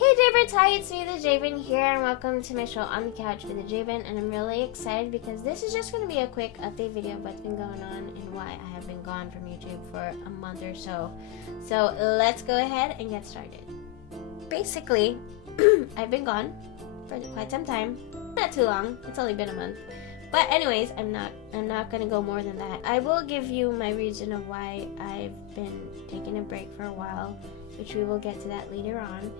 Hey Jaybirds, hi, it's me, the Jabin here, and welcome to my show On the Couch with the Jabin. And I'm really excited because this is just going to be a quick update video of what's been going on and why I have been gone from YouTube for a month or so. So let's go ahead and get started. Basically, I've been gone for quite some time. Not too long, it's only been a month. But anyways, I'm not going to go more than that. I will give you my reason of why I've been taking a break for a while, which we will get to that later on.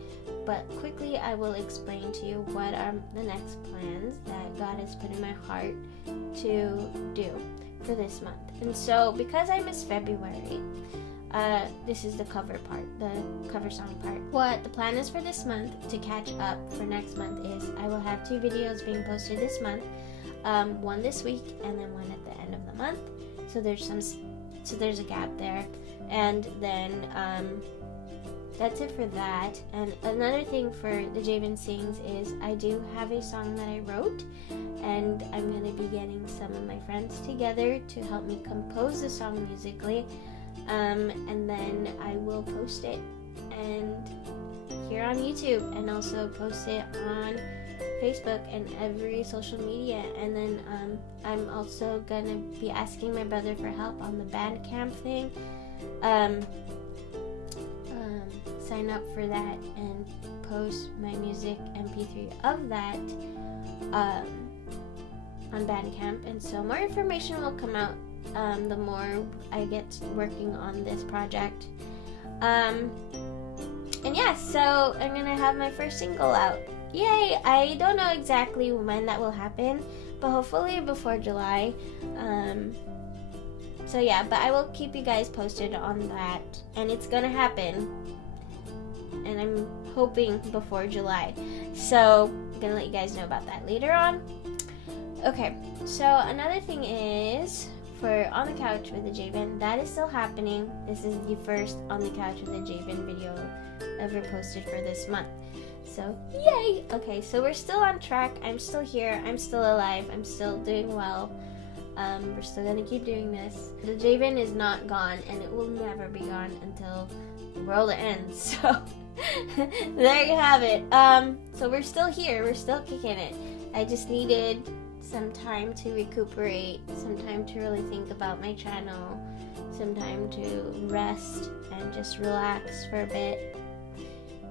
But quickly, I will explain to you what are the next plans that God has put in my heart to do for this month. And so, because I missed February, this is the cover part, the cover song part. What the plan is for this month to catch up for next month is I will have 2 videos being posted this month. One this week and then one at the end of the month. So there's a gap there, and then that's it for that. And another thing for the Jabin Sings is I do have a song that I wrote, and I'm going to be getting some of my friends together to help me compose the song musically, and then I will post it and here on YouTube, and also post it on Facebook and every social media. And then I'm also gonna be asking my brother for help on the Bandcamp thing. Sign up for that and post my music MP3 of that on Bandcamp. And so more information will come out the more I get working on this project. And yeah, so I'm gonna have my first single out. Yay! I don't know exactly when that will happen, but hopefully before July. So yeah, but I will keep you guys posted on that, and it's gonna happen, and I'm hoping before July. So I'm gonna let you guys know about that later on. Okay, so another thing is for On the Couch with the Jabin, that is still happening. This is the first On the Couch with the Jabin video ever posted for this month. So, yay! Okay, so we're still on track. I'm still here. I'm still alive. I'm still doing well. We're still gonna keep doing this. The Jabin is not gone, and it will never be gone until the world ends. So, there you have it. So we're still here. We're still kicking it. I just needed some time to recuperate, some time to really think about my channel, some time to rest and just relax for a bit,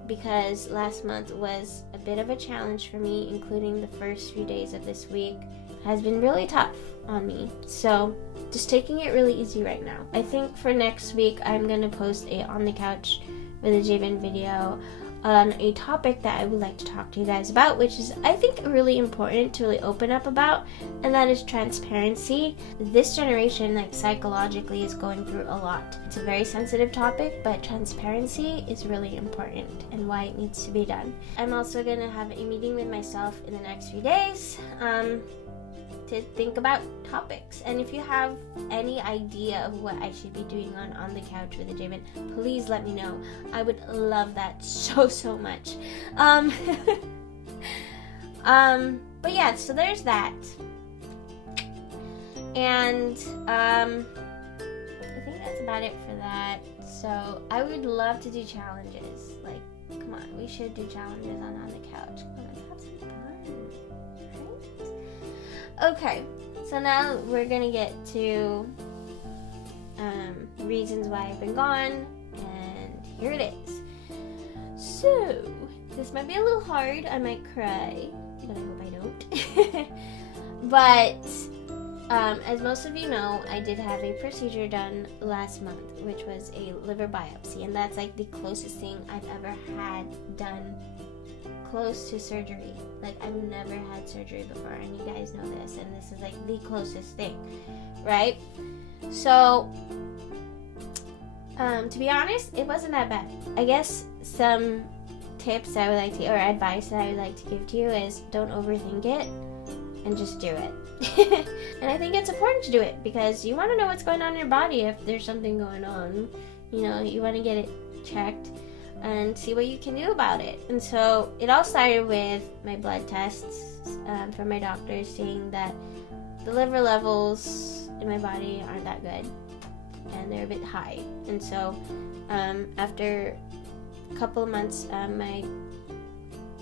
because last month was a bit of a challenge for me, including the first few days of this week has been really tough on me. So just taking it really easy right now. I think for next week I'm going to post a On the Couch with a Jabin video on a topic that I would like to talk to you guys about, which is I think really important to really open up about, and that is transparency. This generation, like psychologically, is going through a lot. It's a very sensitive topic, but transparency is really important and why it needs to be done. I'm also going to have a meeting with myself in the next few days to think about topics. And if you have any idea of what I should be doing on the Couch with the Jabin, please let me know. I would love that so much. But yeah, so there's that. And I think that's about it for that. So I would love to do challenges. Like, come on, we should do challenges on the Couch. Come on, have some fun. Okay, so now we're gonna get to reasons why I've been gone, and here it is. So, this might be a little hard, I might cry, but I hope I don't. But, as most of you know, I did have a procedure done last month, which was a liver biopsy, and that's like the closest thing I've ever had done close to surgery. Like, I've never had surgery before, and you guys know this, and this is like the closest thing, right? So to be honest, it wasn't that bad. I guess some tips I would like to, or advice that I would like to give to you is don't overthink it and just do it. And I think it's important to do it because you want to know what's going on in your body. If there's something going on, you know, you want to get it checked and see what you can do about it. And so it all started with my blood tests from my doctor saying that the liver levels in my body aren't that good and they're a bit high. And so after a couple of months, my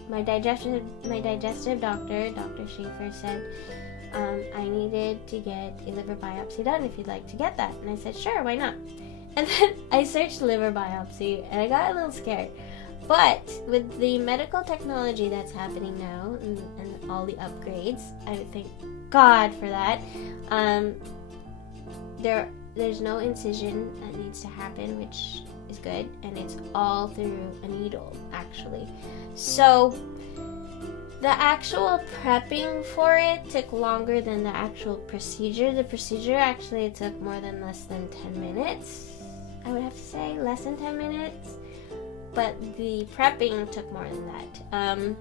my digestive doctor, Dr. Schaefer, said I needed to get a liver biopsy done if you'd like to get that. And I said, sure, why not? And then I searched liver biopsy and I got a little scared. But with the medical technology that's happening now and all the upgrades, I would thank God for that. There's no incision that needs to happen, which is good, and it's all through a needle, actually. So the actual prepping for it took longer than the actual procedure. The procedure actually took less than 10 minutes. I would have to say less than 10 minutes. But the prepping took more than that.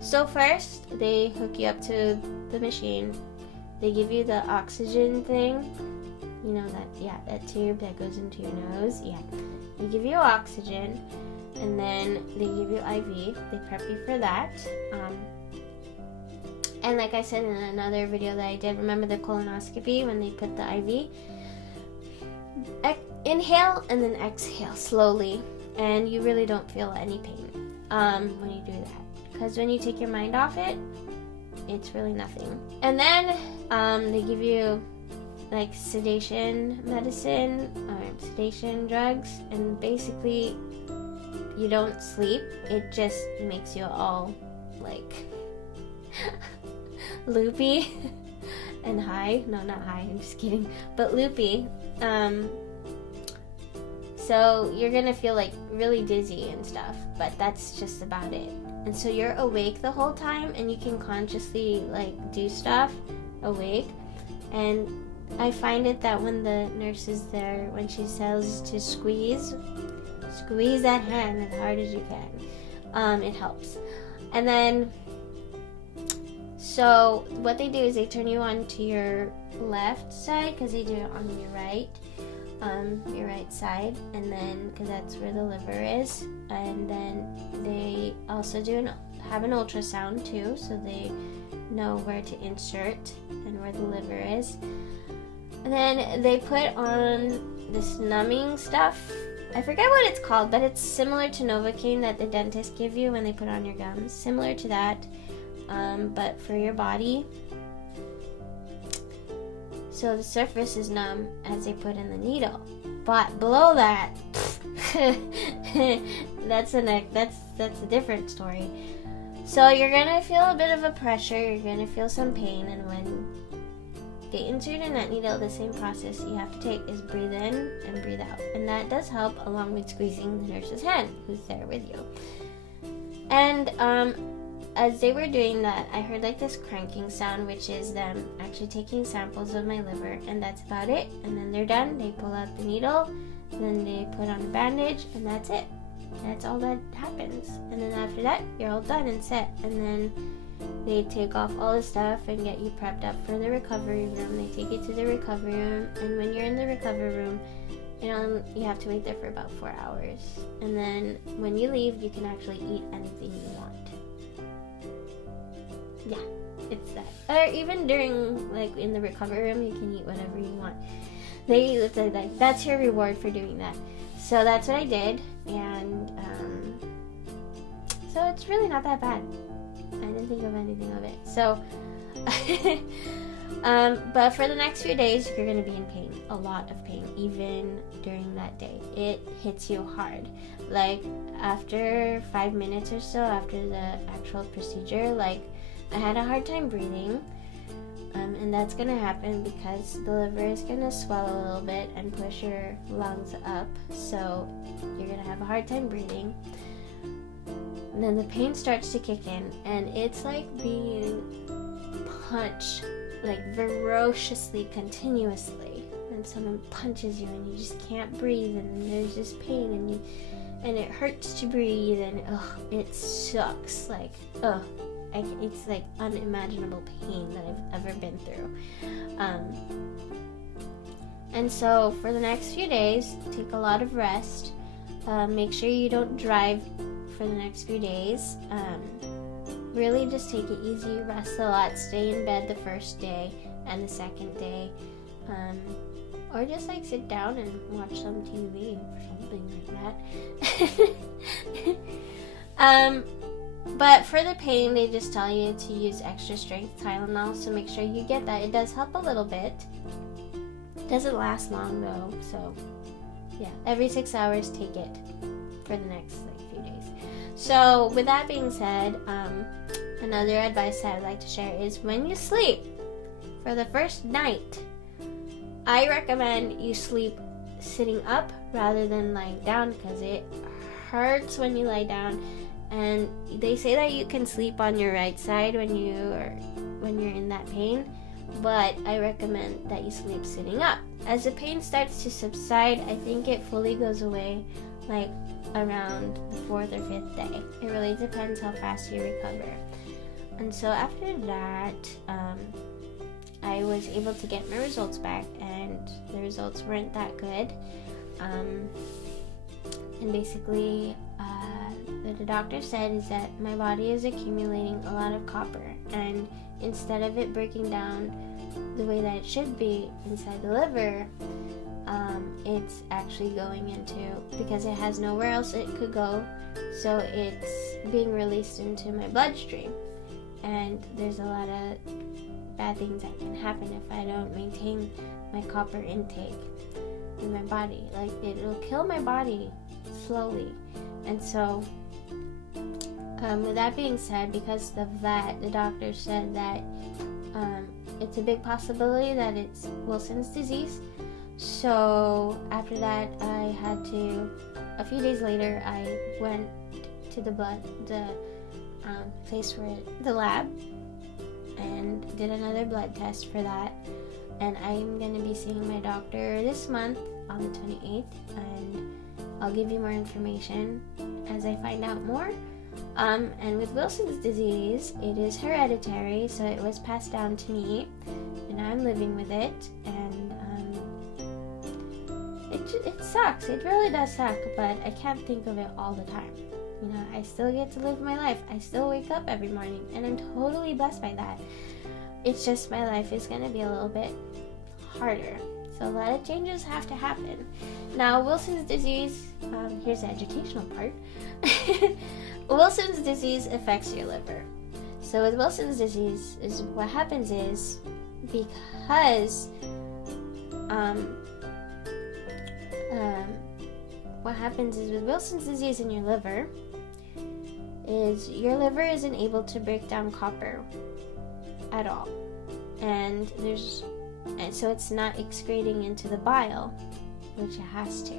So first, they hook you up to the machine. They give you the oxygen thing. You know that tube that goes into your nose. Yeah. They give you oxygen. And then they give you IV. They prep you for that. And like I said in another video that I did, remember the colonoscopy when they put the IV? Inhale and then exhale slowly. And you really don't feel any pain when you do that. Because when you take your mind off it, it's really nothing. And then they give you like sedation medicine or sedation drugs. And basically, you don't sleep. It just makes you all like loopy and high. No, not high. I'm just kidding. But loopy. So you're gonna feel like really dizzy and stuff, but that's just about it. And so you're awake the whole time, and you can consciously like do stuff awake. And I find it that when the nurse is there, when she says to squeeze that hand as hard as you can, it helps. And then, so what they do is they turn you on to your left side, because they do it on your right side, and then because that's where the liver is. And then they also have an ultrasound too, so they know where to insert and where the liver is. And then they put on this numbing stuff. I forget what it's called, but it's similar to Novocaine that the dentist give you when they put on your gums. Similar to that, but for your body. So the surface is numb as they put in the needle. But below that, that's a different story. So you're gonna feel a bit of a pressure. You're gonna feel some pain, and when they insert in that needle, the same process you have to take is breathe in and breathe out, and that does help along with squeezing the nurse's hand, who's there with you. And as they were doing that, I heard like this cranking sound, which is them actually taking samples of my liver, and that's about it. And then they're done. They pull out the needle, and then they put on a bandage, and that's it. That's all that happens. And then after that, you're all done and set. And then they take off all the stuff and get you prepped up for the recovery room. They take you to the recovery room, and when you're in the recovery room, you have to wait there for about 4 hours. And then when you leave, you can actually eat anything you want. Yeah, it's that. Or even during, like, in the recovery room, you can eat whatever you want. That's your reward for doing that. So that's what I did, and so it's really not that bad. I didn't think of anything of it. So, but for the next few days, you're going to be in pain, a lot of pain, even during that day. It hits you hard. Like, after 5 minutes or so, after the actual procedure, like, I had a hard time breathing, and that's going to happen because the liver is going to swell a little bit and push your lungs up, so you're going to have a hard time breathing. And then the pain starts to kick in, and it's like being punched, like ferociously, continuously. And someone punches you, and you just can't breathe, and there's this pain, and it hurts to breathe, and it sucks. Like, it's like unimaginable pain that I've ever been through. And so for the next few days, take a lot of rest. Make sure you don't drive for the next few days. Really just take it easy, rest a lot, stay in bed the first day and the second day. Or just like sit down and watch some TV or something like that. But for the pain, they just tell you to use extra strength Tylenol, so make sure you get that. It does help a little bit. It doesn't last long though, so yeah, every 6 hours take it for the next few days. So with that being said, another advice that I'd like to share is when you sleep for the first night, I recommend you sleep sitting up rather than lying down, because it hurts when you lie down. And they say that you can sleep on your right side when you're in that pain, but I recommend that you sleep sitting up. As the pain starts to subside, I think it fully goes away like around the 4th or 5th day. It really depends how fast you recover. And so after that, I was able to get my results back, and the results weren't that good. And basically, what the doctor said is that my body is accumulating a lot of copper, and instead of it breaking down the way that it should be inside the liver, it's actually going into, because it has nowhere else it could go, so it's being released into my bloodstream. And there's a lot of bad things that can happen if I don't maintain my copper intake in my body. Like, it'll kill my body slowly. And so with that being said, because of that, the doctor said that it's a big possibility that it's Wilson's disease. So after that, a few days later, I went to the place where the lab, and did another blood test for that. And I'm going to be seeing my doctor this month on the 28th, and I'll give you more information as I find out more. And with Wilson's disease, it is hereditary, so it was passed down to me, and I'm living with it. And it sucks. It really does suck, but I can't think of it all the time. You know, I still get to live my life. I still wake up every morning, and I'm totally blessed by that. It's just my life is going to be a little bit harder. So a lot of changes have to happen. Now, Wilson's disease, here's the educational part. Wilson's disease affects your liver. So with Wilson's disease, what happens is, because what happens is with Wilson's disease in your liver, is your liver isn't able to break down copper at all, and so it's not excreting into the bile, which it has to.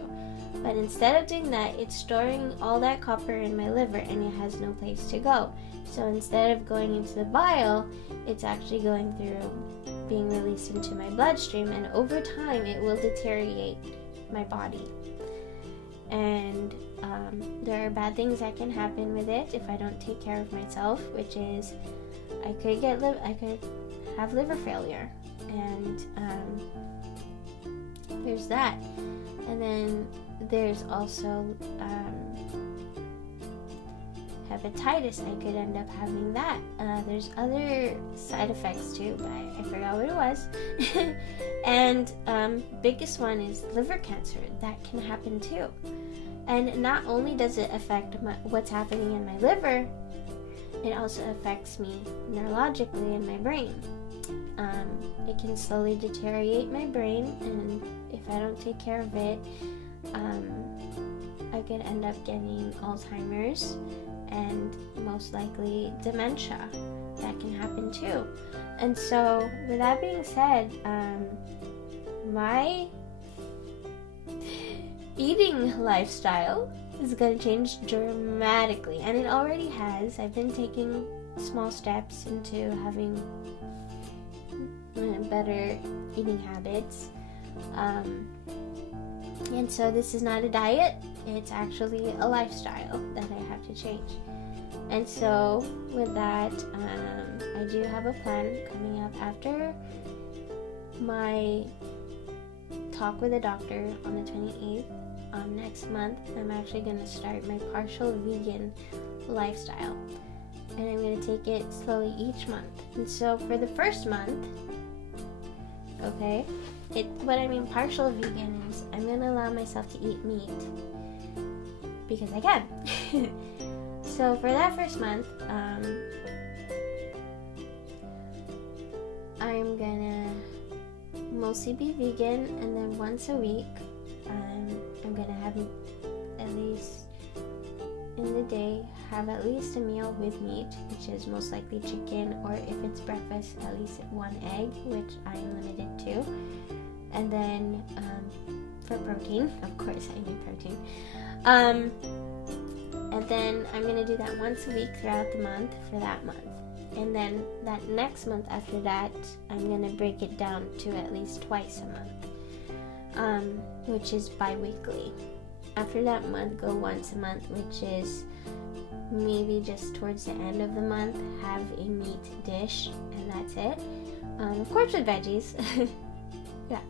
But instead of doing that, it's storing all that copper in my liver, and it has no place to go. So instead of going into the bile, it's actually going through, being released into my bloodstream, and over time it will deteriorate my body. And there are bad things that can happen with it if I don't take care of myself, which is I could have liver failure, and there's that. And then there's also hepatitis. I could end up having that. There's other side effects too, but I forgot what it was. And biggest one is liver cancer. That can happen too. And not only does it affect what's happening in my liver, it also affects me neurologically in my brain. It can slowly deteriorate my brain, and if I don't take care of it, I could end up getting Alzheimer's and most likely dementia. That can happen too. And so with that being said, my eating lifestyle is going to change dramatically, and it already has. I've been taking small steps into having better eating habits, and so this is not a diet, it's actually a lifestyle that I have to change. And so with that, I do have a plan coming up after my talk with the doctor on the 28th. Next month, I'm actually going to start my partial vegan lifestyle, and I'm going to take it slowly each month. And so for the first month, okay, what I mean partial vegan is I'm going to allow myself to eat meat because I can. So for that first month, I'm gonna mostly be vegan, and then once a week, I'm gonna have at least in the day have at least a meal with meat, which is most likely chicken, or if it's breakfast, at least one egg, which I'm limited to. And then for protein, of course I need protein. And then I'm gonna do that once a week throughout the month for that month. And then that next month after that, I'm gonna break it down to at least twice a month, which is bi-weekly. After that month, go once a month, which is maybe just towards the end of the month, have a meat dish, and that's it. Of course with veggies, yeah,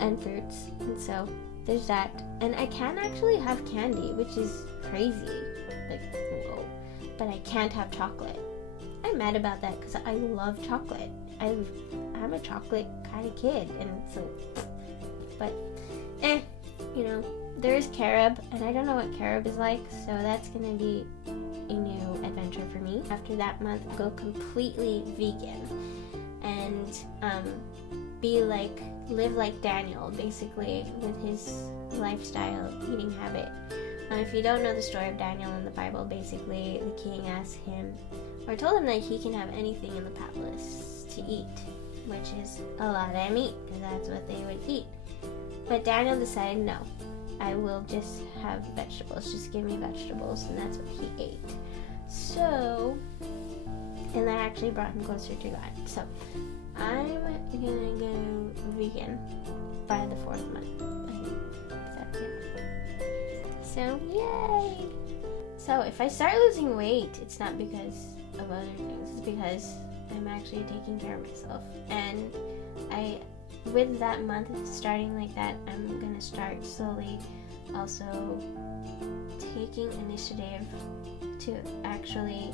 and fruits. And so there's that. And I can actually have candy, which is crazy, like, whoa. But I can't have chocolate. I'm mad about that because I love chocolate. I'm a chocolate kind of kid, and so, but, you know, there is carob, and I don't know what carob is like, so that's gonna be a new adventure for me. After that month, go completely vegan, and live like Daniel, basically, with his lifestyle, eating habit. If you don't know the story of Daniel in the Bible, basically the king asked him, or told him that he can have anything in the palace to eat, which is a lot of meat, because that's what they would eat. But Daniel decided, no, I will just have vegetables, just give me vegetables, and that's what he ate. So, and that actually brought him closer to God. So, I'm gonna go vegan by the 4th month. So, yay! So, if I start losing weight, it's not because of other things, it's because I'm actually taking care of myself. And with that month starting like that, I'm gonna start slowly also taking initiative to actually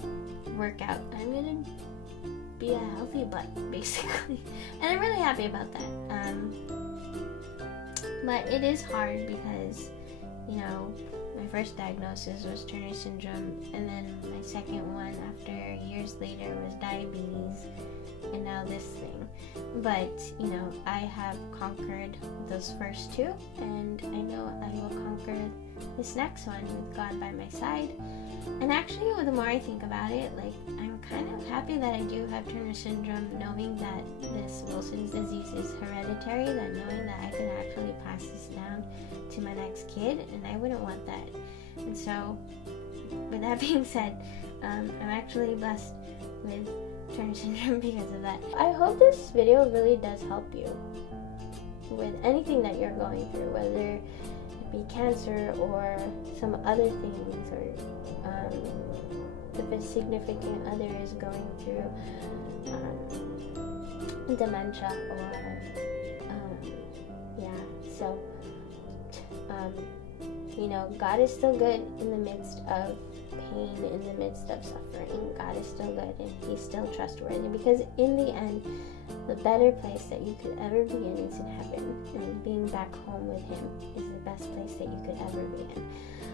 work out. I'm gonna be a healthy butt, basically, and I'm really happy about that. But it is hard because, you know, my first diagnosis was Turner syndrome, and then my second one after years later was diabetes, and now this thing. But, you know, I have conquered those first two, and I know I will conquer this next one with God by my side. And actually, the more I think about it, like, I'm kind of happy that I do have Turner syndrome, knowing that this Wilson's disease is hereditary, that knowing that I could actually pass this down to my next kid, and I wouldn't want that. And so, with that being said, I'm actually blessed with Turner syndrome because of that. I hope this video really does help you with anything that you're going through, whether it be cancer or some other things, or if a significant other is going through dementia, or you know, God is still good in the midst of pain, in the midst of suffering. God is still good, and He's still trustworthy, because in the end, the better place that you could ever be in is in heaven, and being back home with Him is the best place that you could ever be in.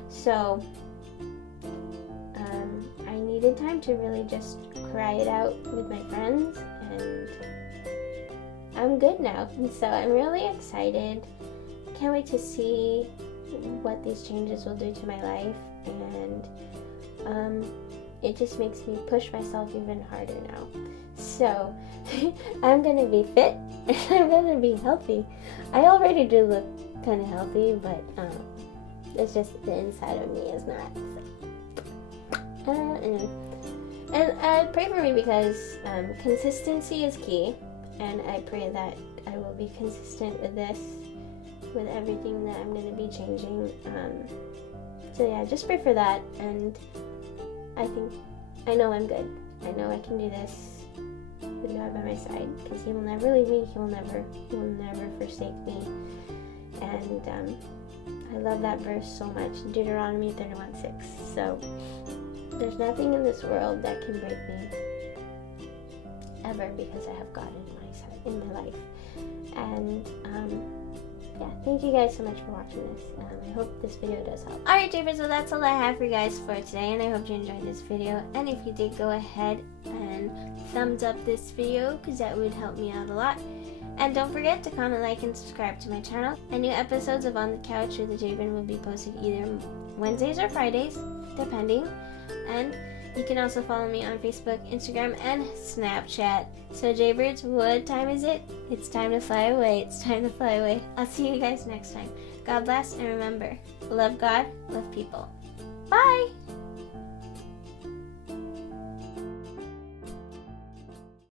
So I needed time to really just cry it out with my friends, and I'm good now, and so I'm really excited. Can't wait to see what these changes will do to my life, and it just makes me push myself even harder now. So I'm gonna be fit, and I'm gonna be healthy. I already do look kind of healthy, but it's just the inside of me is not. And pray for me, because consistency is key, and I pray that I will be consistent with this, with everything that I'm going to be changing. So yeah, just pray for that, and I know I'm good. I know I can do this with God by my side, because He will never leave me. He will never forsake me. And I love that verse so much, Deuteronomy 31:6. So there's nothing in this world that can break me ever, because I have God in my life. And yeah, thank you guys so much for watching this. I hope this video does help. Alright, Japers, so that's all I have for you guys for today, and I hope you enjoyed this video. And if you did, go ahead and thumbs up this video, because that would help me out a lot. And don't forget to comment, like, and subscribe to my channel. And new episodes of On the Couch with the Jabin will be posted either Wednesdays or Fridays, depending. And you can also follow me on Facebook, Instagram, and Snapchat. So Jaybirds, what time is it? It's time to fly away. It's time to fly away. I'll see you guys next time. God bless, and remember, love God, love people. Bye!